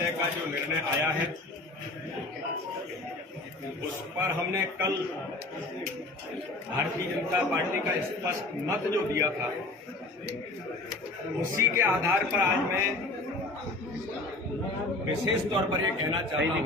न्यायालय का जो निर्णय आया है उस पर हमने कल भारतीय जनता पार्टी का स्पष्ट मत जो दिया था, उसी के आधार पर आज मैं विशेष तौर पर यह कहना चाहता हूं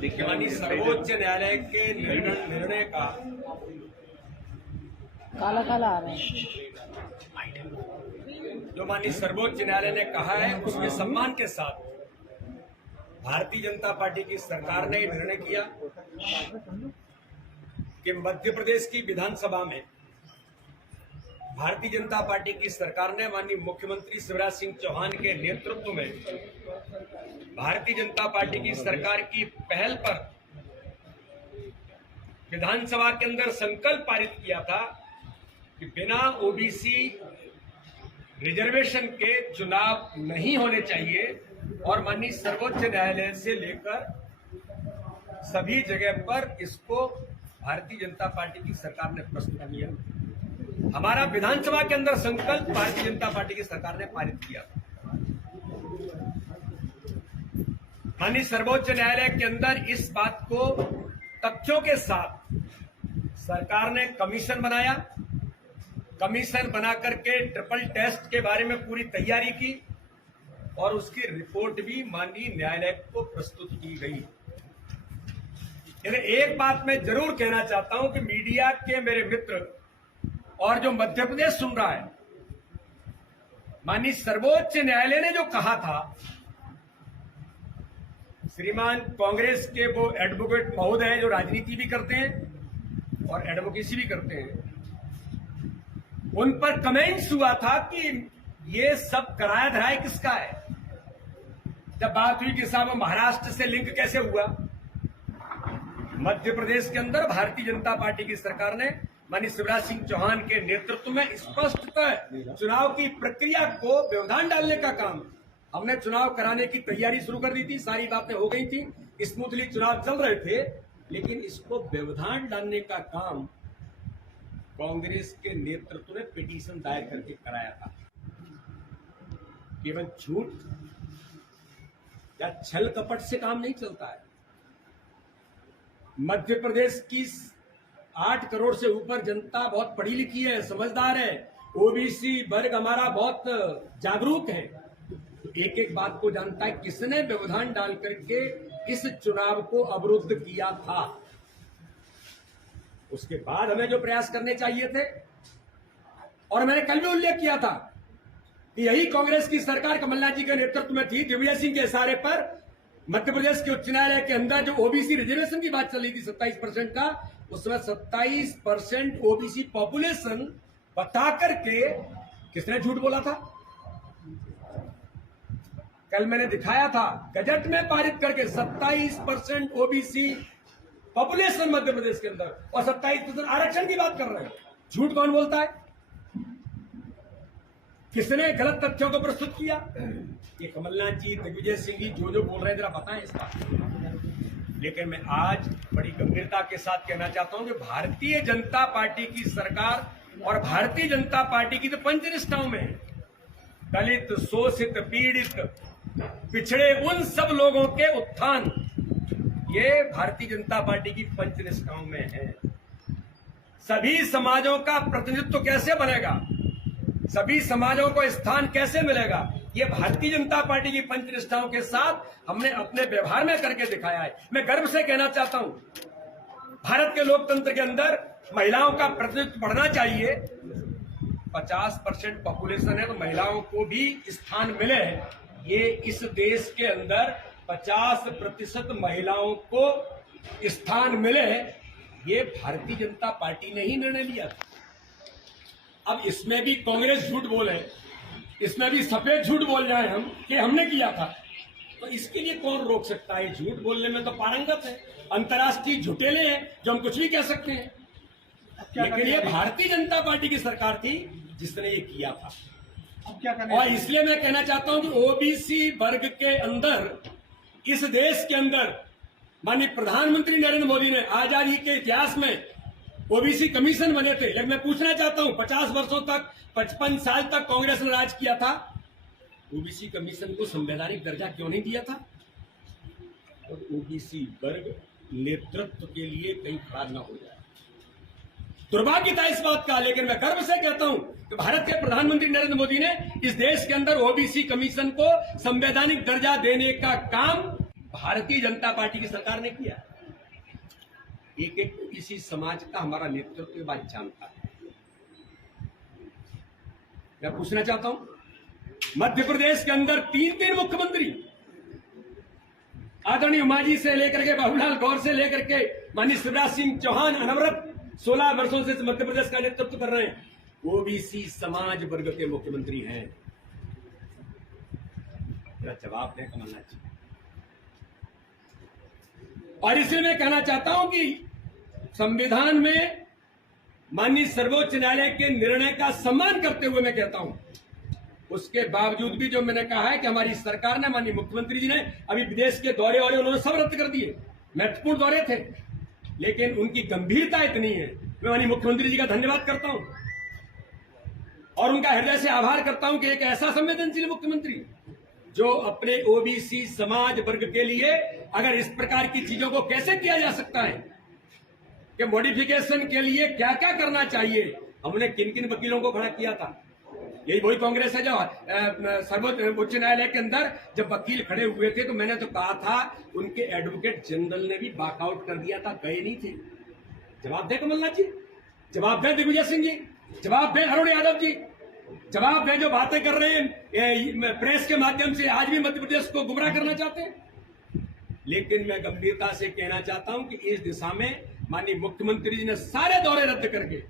कि माननीय सर्वोच्च न्यायालय के निर्णय का काला काला आ रहा है। जो माननीय सर्वोच्च न्यायालय ने कहा है उसके सम्मान के साथ भारतीय जनता पार्टी की सरकार ने निर्णय किया कि मध्य प्रदेश की विधानसभा में भारतीय जनता पार्टी की सरकार ने माननीय मुख्यमंत्री शिवराज सिंह चौहान के नेतृत्व में भारतीय जनता पार्टी की सरकार की पहल पर विधानसभा के अंदर संकल्प पारित किया था कि बिना ओबीसी रिजर्वेशन के चुनाव नहीं होने चाहिए और माननीय सर्वोच्च न्यायालय से लेकर सभी जगह पर इसको भारतीय जनता पार्टी की सरकार ने प्रस्तुत किया। हमारा विधानसभा के अंदर संकल्प भारतीय जनता पार्टी की सरकार ने पारित किया। माननीय सर्वोच्च न्यायालय के अंदर इस बात को तथ्यों के साथ सरकार ने कमीशन बनाया। कमीशन बना करके ट्रिपल टेस्ट के बारे में पूरी तैयारी की और उसकी रिपोर्ट भी माननीय न्यायालय को प्रस्तुत की गई। एक बात मैं जरूर कहना चाहता हूं कि मीडिया के मेरे मित्र और जो मध्य प्रदेश सुन रहा है, माननीय सर्वोच्च न्यायालय ने जो कहा था, श्रीमान कांग्रेस के वो एडवोकेट महोदय जो राजनीति भी करते हैं और एडवोकेसी भी करते हैं, उन पर कमेंट्स हुआ था कि ये सब कराया धराया किसका है। जब बात हुई कि साहब महाराष्ट्र से लिंक कैसे हुआ, मध्य प्रदेश के अंदर भारतीय जनता पार्टी की सरकार ने माननीय शिवराज सिंह चौहान के नेतृत्व में स्पष्टतः चुनाव की प्रक्रिया को व्यवधान डालने का काम, हमने चुनाव कराने की तैयारी शुरू कर दी थी, सारी बातें हो गई थी, स्मूथली चुनाव चल रहे थे, लेकिन इसको व्यवधान डालने का काम कांग्रेस के नेतृत्व ने पिटीशन दायर करके कराया था। केवल झूठ या छल कपट से काम नहीं चलता है। मध्य प्रदेश की 8 करोड़ से ऊपर जनता बहुत पढ़ी लिखी है, समझदार है, ओबीसी वर्ग हमारा बहुत जागरूक है, एक एक बात को जानता है किसने व्यवधान डाल करके इस चुनाव को अवरुद्ध किया था। उसके बाद हमें जो प्रयास करने चाहिए थे, और मैंने कल भी उल्लेख किया था कि यही कांग्रेस की सरकार कमलनाथ जी के नेतृत्व में थी, दिग्विजय सिंह के इशारे पर मध्य प्रदेश के उच्च न्यायालय के अंदर जो ओबीसी रिजर्वेशन की बात चल रही थी 27% का, उसमें 27% ओबीसी पॉपुलेशन बता करके किसने झूठ बोला था। कल मैंने दिखाया था गजट में पारित करके 27% ओबीसी पॉपुलेशन मध्य प्रदेश के अंदर और 27% आरक्षण की बात कर रहे हैं। झूठ कौन बोलता है? किसने गलत तथ्यों को प्रस्तुत किया? ये कमलनाथ जी, दिग्विजय सिंह जी जो बोल रहे हैं, जरा बताएं इसका। लेकिन मैं आज बड़ी गंभीरता के साथ कहना चाहता हूं कि भारतीय जनता पार्टी की सरकार और भारतीय जनता पार्टी की तो पंचनिष्ठाओं में दलित, शोषित, पीड़ित, पिछड़े उन सब लोगों के उत्थान, ये भारतीय जनता पार्टी की पंचनिष्ठाओं में है। सभी समाजों का प्रतिनिधित्व कैसे बनेगा, सभी समाजों को स्थान कैसे मिलेगा, ये भारतीय जनता पार्टी की पंचनिष्ठाओं के साथ हमने अपने व्यवहार में करके दिखाया है। मैं गर्व से कहना चाहता हूं, भारत के लोकतंत्र के अंदर महिलाओं का प्रतिनिधित्व बढ़ना चाहिए। 50% पॉपुलेशन है तो महिलाओं को भी स्थान मिले, ये इस देश के अंदर 50% महिलाओं को स्थान मिले, ये भारतीय जनता पार्टी ने ही निर्णय लिया था। अब इसमें भी कांग्रेस झूठ बोले, इसमें भी सफेद झूठ बोल जाए हम कि हमने किया था, तो इसके लिए कौन रोक सकता है? झूठ बोलने में तो पारंगत है, अंतर्राष्ट्रीय झूठेले हैं जो हम कुछ भी कह सकते हैं। लेकिन ये भारतीय जनता पार्टी की सरकार थी जिसने ये किया था। अब क्या करें? और इसलिए मैं कहना चाहता हूं कि ओबीसी वर्ग के अंदर, इस देश के अंदर माननीय प्रधानमंत्री नरेंद्र मोदी ने आजादी के इतिहास में ओबीसी कमीशन बने थे। लेकिन मैं पूछना चाहता हूं, 50 वर्षों तक, 55 साल तक कांग्रेस ने राज किया था, ओबीसी कमीशन को संवैधानिक दर्जा क्यों नहीं दिया था? और ओबीसी वर्ग नेतृत्व के लिए कहीं खड़ा न हो जाए। दुर्भाग्य था इस बात का, लेकिन मैं गर्व से कहता हूं कि भारत के प्रधानमंत्री नरेंद्र मोदी ने इस देश के अंदर ओबीसी कमीशन को संवैधानिक दर्जा देने का काम भारतीय जनता पार्टी की सरकार ने किया। एक एक इसी समाज का हमारा नेतृत्व की बात जानता है। मैं पूछना चाहता हूं, मध्य प्रदेश के अंदर तीन मुख्यमंत्री, आदरणीय उमाजी से लेकर के बाबूलाल गौर से लेकर के माननीय शिवराज सिंह चौहान अनवरत 16 वर्षों से मध्य प्रदेश का नेतृत्व कर रहे हैं, ओबीसी समाज वर्ग के मुख्यमंत्री हैं। मेरा जवाब दें कमलनाथ जी। और इसलिए मैं कहना चाहता हूं कि संविधान में माननीय सर्वोच्च न्यायालय के निर्णय का सम्मान करते हुए मैं कहता हूं, उसके बावजूद भी जो मैंने कहा है कि हमारी सरकार ने, माननीय मुख्यमंत्री जी ने अभी विदेश के दौरे उन्होंने सब रद्द कर दिए। महत्वपूर्ण दौरे थे, लेकिन उनकी गंभीरता इतनी है। मैं माननीय मुख्यमंत्री जी का धन्यवाद करता हूं और उनका हृदय से आभार करता हूं कि एक ऐसा संवेदनशील मुख्यमंत्री जो अपने ओबीसी समाज वर्ग के लिए अगर इस प्रकार की चीजों को कैसे किया जा सकता है कि मॉडिफिकेशन के लिए क्या क्या करना चाहिए, हमने किन किन वकीलों को खड़ा किया था। यही वही कांग्रेस है जो सर्वोच्च उच्च न्यायालय के अंदर जब वकील खड़े हुए थे तो मैंने तो कहा था, उनके एडवोकेट जनरल ने भी वॉकआउट कर दिया था, गए नहीं थे। जवाब दें कमलनाथ जी, जवाब दें दिग्विजय सिंह जी, जवाब दें अरुण यादव जी, जवाब दें जो बातें कर रहे हैं प्रेस के माध्यम से, आज भी मध्य प्रदेश को गुमराह करना चाहते हैं। लेकिन मैं गंभीरता से कहना चाहता हूं कि इस दिशा में माननीय मुख्यमंत्री जी ने सारे दौरे रद्द करके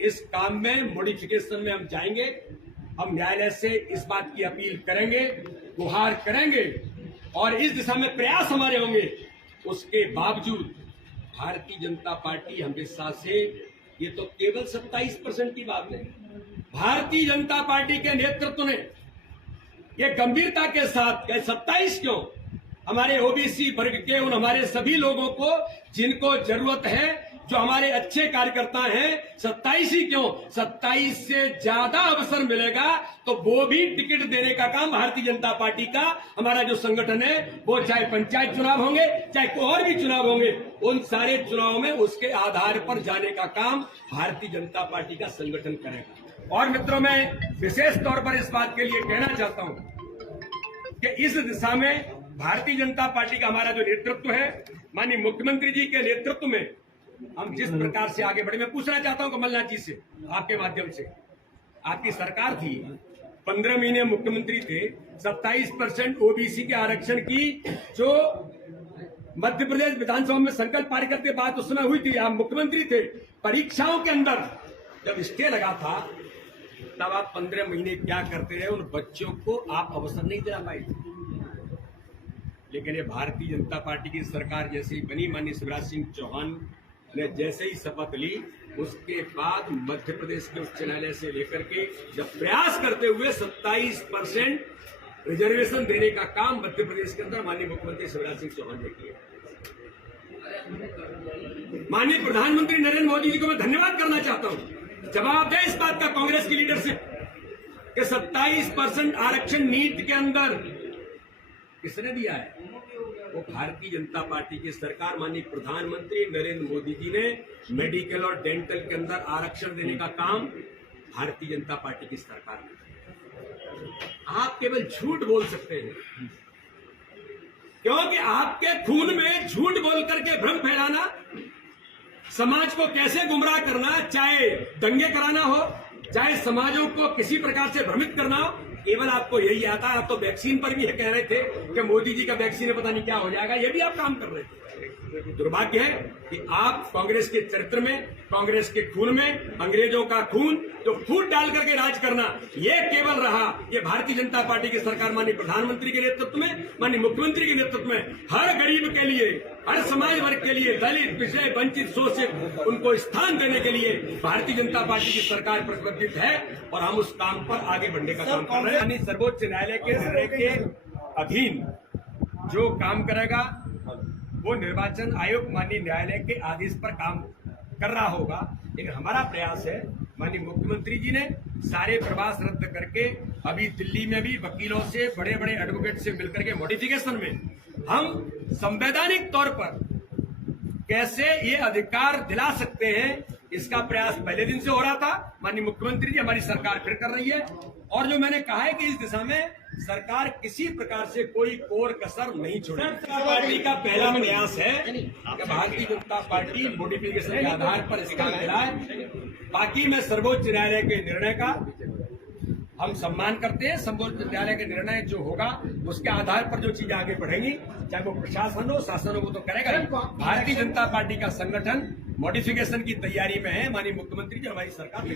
इस काम में मॉडिफिकेशन में हम जाएंगे। हम न्यायालय से इस बात की अपील करेंगे, गुहार करेंगे और इस दिशा में प्रयास हमारे होंगे। उसके बावजूद भारतीय जनता पार्टी हमेशा से, ये तो केवल 27% की बात है, भारतीय जनता पार्टी के नेतृत्व ने ये गंभीरता के साथ 27 क्यों, हमारे ओबीसी वर्ग के उन हमारे सभी लोगों को जिनको जरूरत है, जो हमारे अच्छे कार्यकर्ता हैं, 27 ही क्यों, 27 से ज्यादा अवसर मिलेगा तो वो भी टिकट देने का काम भारतीय जनता पार्टी का, हमारा जो संगठन है, वो चाहे पंचायत चुनाव होंगे चाहे और भी चुनाव होंगे, उन सारे चुनाव में उसके आधार पर जाने का काम भारतीय जनता पार्टी का संगठन करेगा। और मित्रों, मैं विशेष तौर पर इस बात के लिए कहना चाहता हूं कि इस दिशा में भारतीय जनता पार्टी का हमारा जो नेतृत्व है, माननीय मुख्यमंत्री जी के नेतृत्व में हम जिस प्रकार से आगे बढ़े, मैं पूछना चाहता हूं कमलनाथ जी से, आपके माध्यम से, आपकी सरकार थी, 15 महीने मुख्यमंत्री थे, 27% ओबीसी के आरक्षण की जो मध्य प्रदेश विधानसभा में संकल्प पारित करते बात उस समय हुई थी, आप मुख्यमंत्री थे। परीक्षाओं के अंदर जब स्टे लगा था तब आप 15 महीने क्या करते रहे, उन बच्चों को आप अवसर नहीं दिला पाए थे। लेकिन ये भारतीय जनता पार्टी की सरकार जैसे ही बनी, माननीय शिवराज सिंह चौहान ने जैसे ही शपथ ली, उसके बाद मध्य प्रदेश के उच्च न्यायालय से लेकर के जब प्रयास करते हुए 27% रिजर्वेशन देने का काम मध्य प्रदेश के अंदर माननीय मुख्यमंत्री शिवराज सिंह चौहान ने किया। माननीय प्रधानमंत्री नरेंद्र मोदी जी को मैं धन्यवाद करना चाहता हूं। जवाब दें इस बात का कांग्रेस की लीडरशिप कि 27% आरक्षण नीट के अंदर किसने दिया है, वो भारतीय जनता पार्टी की सरकार, माननीय प्रधानमंत्री नरेंद्र मोदी जी ने मेडिकल और डेंटल के अंदर आरक्षण देने का काम भारतीय जनता पार्टी की सरकार ने। आप केवल झूठ बोल सकते हैं, क्योंकि आपके खून में झूठ बोल करके भ्रम फैलाना, समाज को कैसे गुमराह करना, चाहे दंगे कराना हो, चाहे समाजों को किसी प्रकार से भ्रमित करना हो, केवल आपको यही आता है। आप तो वैक्सीन पर भी कह रहे थे कि मोदी जी का वैक्सीन है, पता नहीं क्या हो जाएगा, ये भी आप काम कर रहे थे। दुर्भाग्य है कि आप कांग्रेस के चरित्र में, कांग्रेस के खून में अंग्रेजों का खून जो फूट डाल करके राज करना, ये केवल रहा। ये भारतीय जनता पार्टी की सरकार माननीय प्रधानमंत्री के नेतृत्व में, माननीय मुख्यमंत्री के नेतृत्व में हर गरीब के लिए, हर समाज वर्ग के लिए, दलित, पिछड़े, वंचित, शोषित, उनको स्थान देने के लिए भारतीय जनता पार्टी की सरकार प्रतिबद्ध है और हम उस काम पर आगे बढ़ने का काम कर रहे हैं। यानी सर्वोच्च न्यायालय के निर्णय के अधीन जो काम करेगा वो निर्वाचन आयोग माननीय न्यायालय के आदेश पर काम कर रहा होगा। लेकिन हमारा प्रयास है माननीय मुख्यमंत्री जी ने सारे प्रवास रद्द करके अभी दिल्ली में भी वकीलों से, बड़े बड़े एडवोकेट से मिलकर के मॉडिफिकेशन में हम संवैधानिक तौर पर कैसे ये अधिकार दिला सकते हैं, इसका प्रयास पहले दिन से हो रहा था। माननीय मुख्यमंत्री जी, हमारी सरकार फिर कर रही है। और जो मैंने कहा है कि इस दिशा में सरकार किसी प्रकार से कोई कोर कसर नहीं छोड़ेगी। पार्टी का पहला प्रयास है कि भारतीय जनता पार्टी मॉडिफिकेशन के आधार पर इसका दिलाए। बाकी मैं सर्वोच्च न्यायालय के निर्णय का हम सम्मान करते हैं। सर्वोच्च न्यायालय के निर्णय जो होगा उसके आधार पर जो चीजें आगे बढ़ेंगी, चाहे वो प्रशासन हो, शासन हो, वो तो करेगा ही। भारतीय जनता पार्टी का संगठन मॉडिफिकेशन की तैयारी में है। माननीय मुख्यमंत्री जी, हमारी सरकार